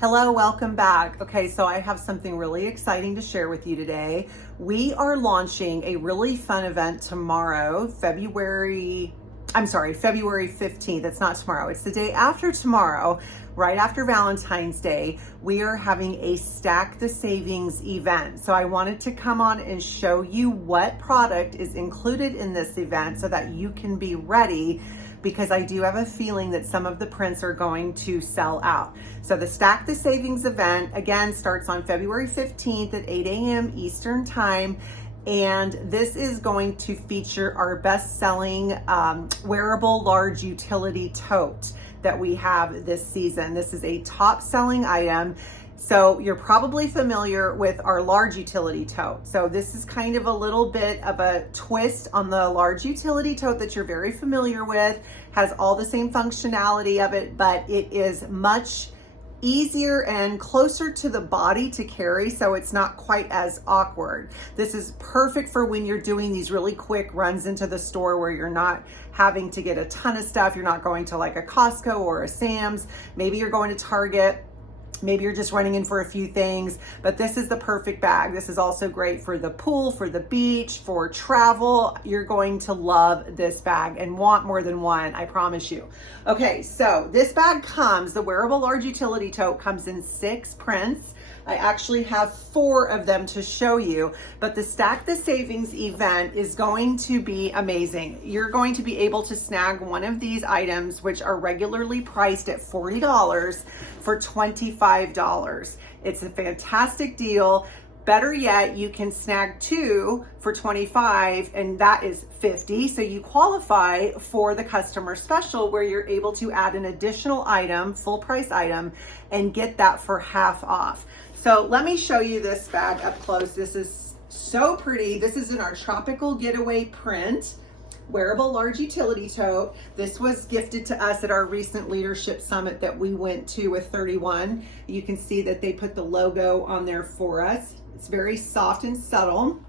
Hello, welcome back. Okay, so I have something really exciting to share with you today. We are launching a really fun event tomorrow, February 15th. It's not tomorrow, it's the day after tomorrow, right after Valentine's Day. We are having a Stack the Savings event. So I wanted to come on and show you what product is included in this event so that you can be ready, because I do have a feeling that some of the prints are going to sell out. So the Stack the Savings event, again, starts on February 15th at 8 a.m. Eastern Time. And this is going to feature our best-selling Wearable Large Utility Tote that we have this season. This is a top-selling item. So you're probably familiar with our large utility tote. So this is kind of a little bit of a twist on the large utility tote that you're very familiar with. Has all the same functionality of it, but it is much easier and closer to the body to carry, so it's not quite as awkward. This is perfect for when you're doing these really quick runs into the store where you're not having to get a ton of stuff. You're not going to like a Costco or a Sam's. Maybe you're going to Target. Maybe you're just running in for a few things, but this is the perfect bag. This is also great for the pool, for the beach, for travel. You're going to love this bag and want more than one, I promise you. Okay, so this bag comes, the Wearable Large Utility Tote comes in 6 prints. I actually have 4 of them to show you, but the Stack the Savings event is going to be amazing. You're going to be able to snag one of these items, which are regularly priced at $40 for $25. It's a fantastic deal. Better yet, you can snag 2 for $25, and that is $50. So you qualify for the customer special where you're able to add an additional item, full price item, and get that for half off. So let me show you this bag up close. This is so pretty. This is in our Tropical Getaway print, Wearable Large Utility Tote. This was gifted to us at our recent leadership summit that we went to with 31. You can see that they put the logo on there for us. It's very soft and subtle,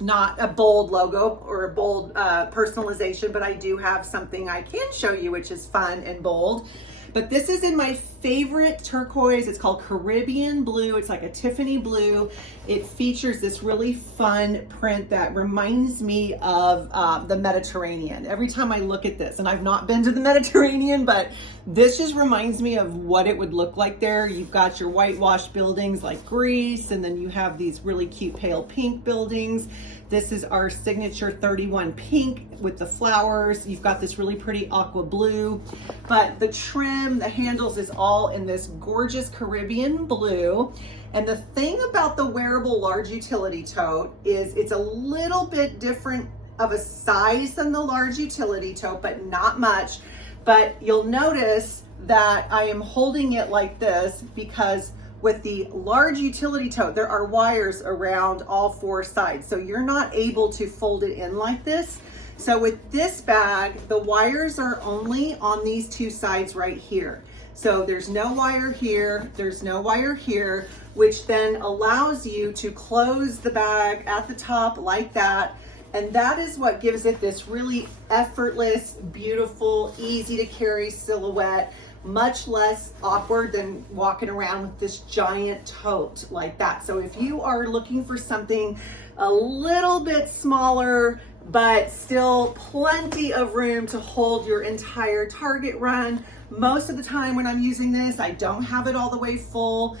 not a bold logo or a bold personalization, but I do have something I can show you which is fun and bold. But this is in my favorite turquoise. It's called Caribbean Blue. It's like a Tiffany blue. It features this really fun print that reminds me of the Mediterranean. Every time I look at this, and I've not been to the Mediterranean, but this just reminds me of what it would look like there. You've got your whitewashed buildings like Greece, and then you have these really cute pale pink buildings. This is our signature 31 pink with the flowers. You've got this really pretty aqua blue, but the trim, the handles is all in this gorgeous Caribbean blue. And the thing about the Wearable Large Utility Tote is it's a little bit different of a size than the large utility tote, but not much. But you'll notice that I am holding it like this because with the large utility tote, there are wires around all 4 sides. So you're not able to fold it in like this. So with this bag, the wires are only on these 2 sides right here. So there's no wire here, there's no wire here, which then allows you to close the bag at the top like that. And that is what gives it this really effortless, beautiful, easy to carry silhouette. Much less awkward than walking around with this giant tote like that. So if you are looking for something a little bit smaller, but still plenty of room to hold your entire Target run, most of the time when I'm using this, I don't have it all the way full.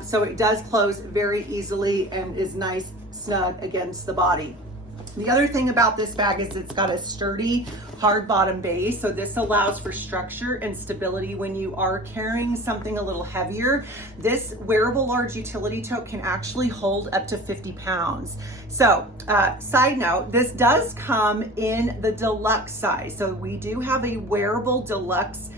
So it does close very easily and is nice, snug against the body. The other thing about this bag is it's got a sturdy hard bottom base, so this allows for structure and stability when you are carrying something a little heavier. This Wearable Large Utility Tote can actually hold up to 50 pounds. So side note, this does come in the deluxe size. So we do have a Wearable Deluxe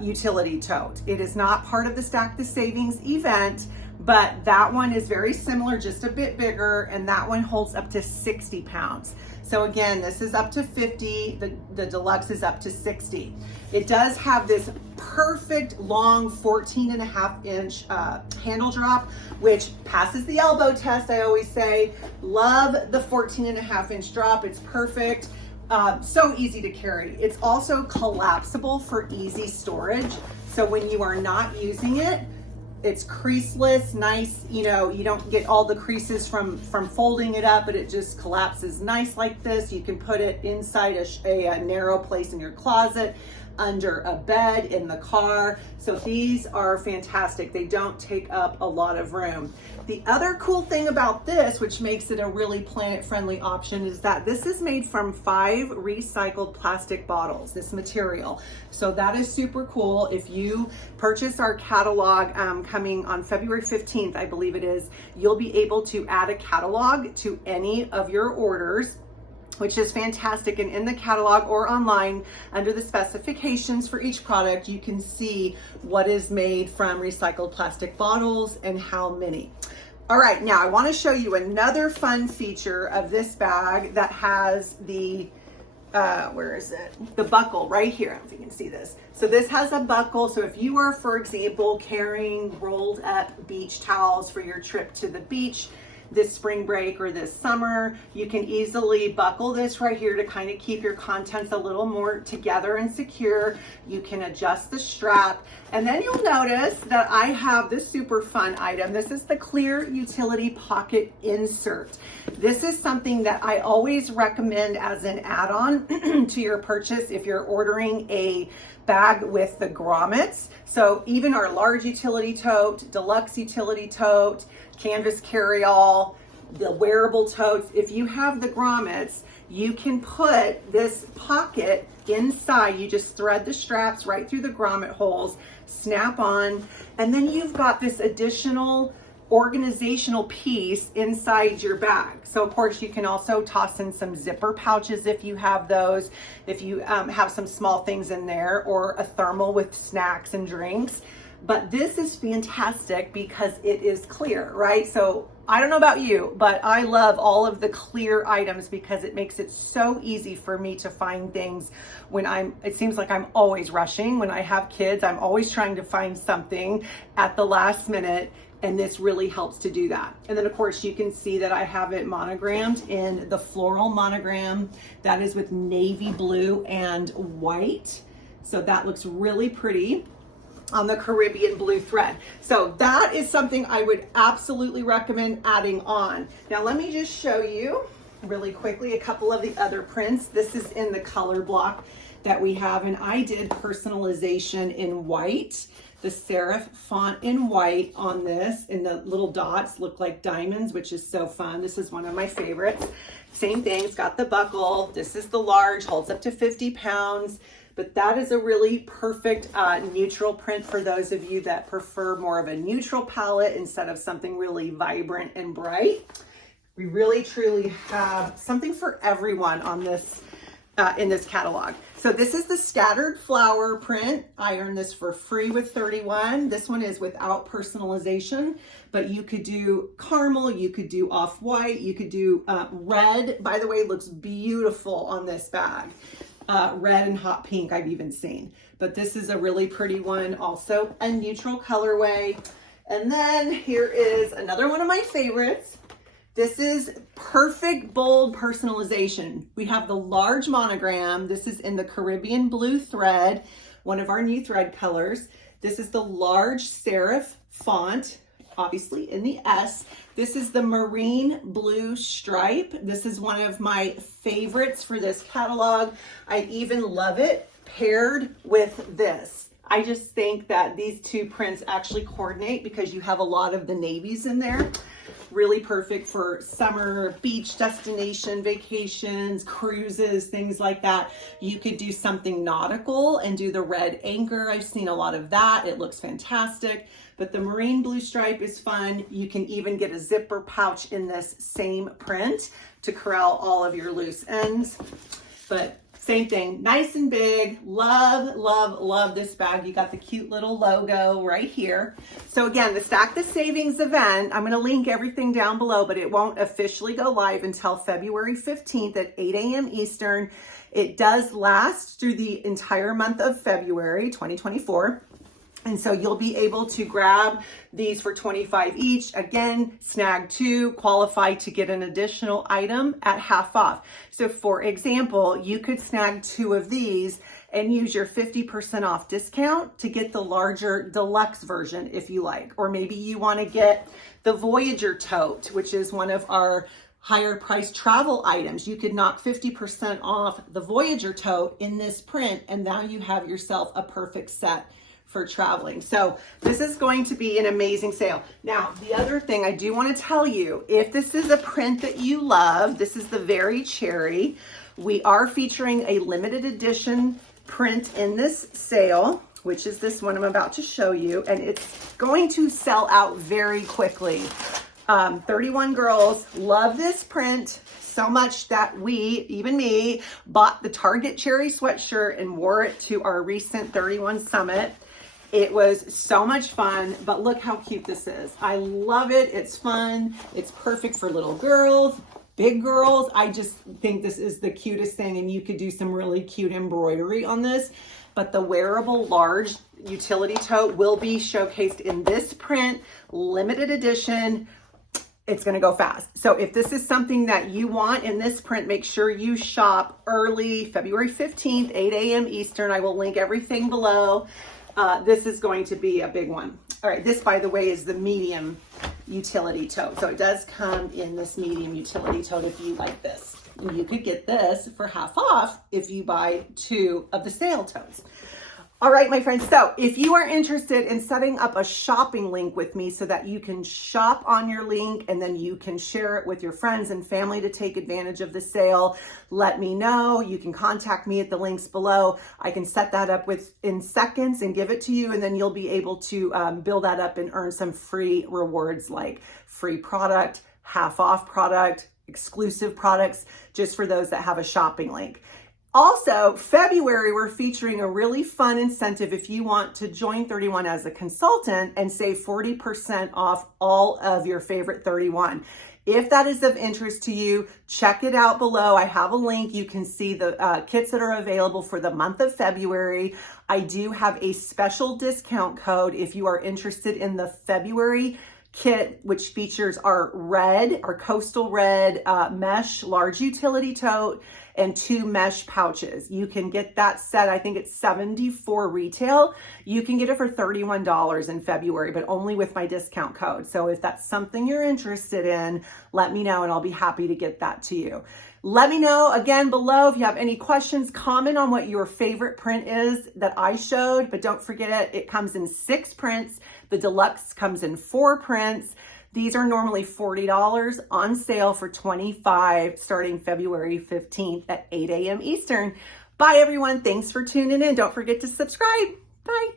utility tote. It is not part of the Stack the Savings event, but that one is very similar, just a bit bigger, and that one holds up to 60 pounds. So again, this is up to 50, the deluxe is up to 60. It does have this perfect long 14.5-inch handle drop, which passes the elbow test, I always say. Love the 14.5-inch drop, it's perfect. So easy to carry. It's also collapsible for easy storage. So when you are not using it, It's creaseless, nice, you know, you don't get all the creases from folding it up, but it just collapses nice like this. You can put it inside a narrow place in your closet, under a bed, in the car. So these are fantastic. They don't take up a lot of room. The other cool thing about this, which makes it a really planet-friendly option, is that this is made from 5 recycled plastic bottles, this material. So that is super cool. If you purchase our catalog coming on February 15th, I believe it is, you'll be able to add a catalog to any of your orders, which is fantastic. And in the catalog or online, under the specifications for each product, you can see what is made from recycled plastic bottles and how many. All right, now I want to show you another fun feature of this bag that has the, where is it? The buckle right here. I don't know if you can see this. So this has a buckle. So if you are, for example, carrying rolled up beach towels for your trip to the beach, this spring break or this summer, you can easily buckle this right here to kind of keep your contents a little more together and secure. You can adjust the strap, and then you'll notice that I have this super fun item. This is the clear utility pocket insert. This is something that I always recommend as an add-on to your purchase if you're ordering a bag with the grommets. So even our large utility tote, deluxe utility tote, canvas carry-all, the wearable totes, if you have the grommets, you can put this pocket inside. You just thread the straps right through the grommet holes, snap on, and then you've got this additional organizational piece inside your bag. So of course you can also toss in some zipper pouches if you have those, if you have some small things in there, or a thermal with snacks and drinks. But this is fantastic because it is clear, right? So I don't know about you, but I love all of the clear items because it makes it so easy for me to find things when it seems like I'm always rushing. When I have kids, I'm always trying to find something at the last minute, and this really helps to do that. And then of course you can see that I have it monogrammed in the floral monogram that is with navy blue and white. So that looks really pretty on the Caribbean blue thread. So that is something I would absolutely recommend adding on. Now let me just show you really quickly a couple of the other prints. This is in the color block that we have, and I did personalization in white. The serif font in white on this, and the little dots look like diamonds, which is so fun. This is one of my favorites. Same thing, it's got the buckle. This is the large, holds up to 50 pounds. But that is a really perfect neutral print for those of you that prefer more of a neutral palette instead of something really vibrant and bright. We really truly have something for everyone on this in this catalog. So this is the scattered flower print. I earned this for free with 31. This one is without personalization, but you could do caramel, you could do off-white, you could do red. By the way, it looks beautiful on this bag. Red and hot pink I've even seen, but this is a really pretty one, also a neutral colorway. And then here is another one of my favorites. This is perfect bold personalization. We have the large monogram. This is in the Caribbean blue thread, one of our new thread colors. This is the large serif font, obviously in the S. This is the marine blue stripe. This is one of my favorites for this catalog. I even love it paired with this. I just think that these two prints actually coordinate because you have a lot of the navies in there. Really perfect for summer, beach destination, vacations, cruises, things like that. You could do something nautical and do the red anchor. I've seen a lot of that. It looks fantastic. But the marine blue stripe is fun. You can even get a zipper pouch in this same print to corral all of your loose ends. But same thing, nice and big. Love, love, love this bag. You got the cute little logo right here. So again, the Stack the Savings event, I'm gonna link everything down below, but it won't officially go live until February 15th at 8 a.m. Eastern. It does last through the entire month of February 2024. And so you'll be able to grab these for $25 each. Again, snag 2, qualify to get an additional item at half off. So for example, you could snag 2 of these and use your 50% off discount to get the larger deluxe version if you like. Or maybe you want to get the Voyager tote, which is one of our higher priced travel items. You could knock 50% off the Voyager tote in this print, and now you have yourself a perfect set for traveling. So this is going to be an amazing sale. Now, the other thing I do want to tell you, if this is a print that you love, this is the Very Cherry. We are featuring a limited edition print in this sale, which is this one I'm about to show you, and it's going to sell out very quickly. 31 girls love this print so much that we, even me, bought the Target Cherry sweatshirt and wore it to our recent 31 summit. It was so much fun, but look how cute this is. I love it. It's fun. It's perfect for little girls, big girls. I just think this is the cutest thing, and you could do some really cute embroidery on this. But the Wearable Large Utility Tote will be showcased in this print, limited edition. It's going to go fast. So if this is something that you want in this print, make sure you shop early, February 15th, 8 a.m. Eastern. I will link everything below. This is going to be a big one. All right, this, by the way, is the medium utility tote. So it does come in this medium utility tote if you like this. And you could get this for half off if you buy 2 of the sale totes. All right, my friends, so if you are interested in setting up a shopping link with me so that you can shop on your link and then you can share it with your friends and family to take advantage of the sale, let me know. You can contact me at the links below. I can set that up in seconds and give it to you, and then you'll be able to build that up and earn some free rewards like free product, half off product, exclusive products, just for those that have a shopping link. Also, February, we're featuring a really fun incentive if you want to join 31 as a consultant and save 40% off all of your favorite 31. If that is of interest to you, check it out below. I have a link. You can see the kits that are available for the month of February. I do have a special discount code if you are interested in the February kit, which features our coastal red mesh large utility tote and 2 mesh pouches. You can get that set. I think it's $74 retail. You can get it for $31 in February, but only with my discount code. So if that's something you're interested in, let me know and I'll be happy to get that to you. Let me know again below if you have any questions. Comment on what your favorite print is that I showed, but don't forget it comes in 6 prints. The deluxe comes in 4 prints. These are normally $40 on sale for $25 starting February 15th at 8 a.m. Eastern. Bye everyone. Thanks for tuning in. Don't forget to subscribe. Bye.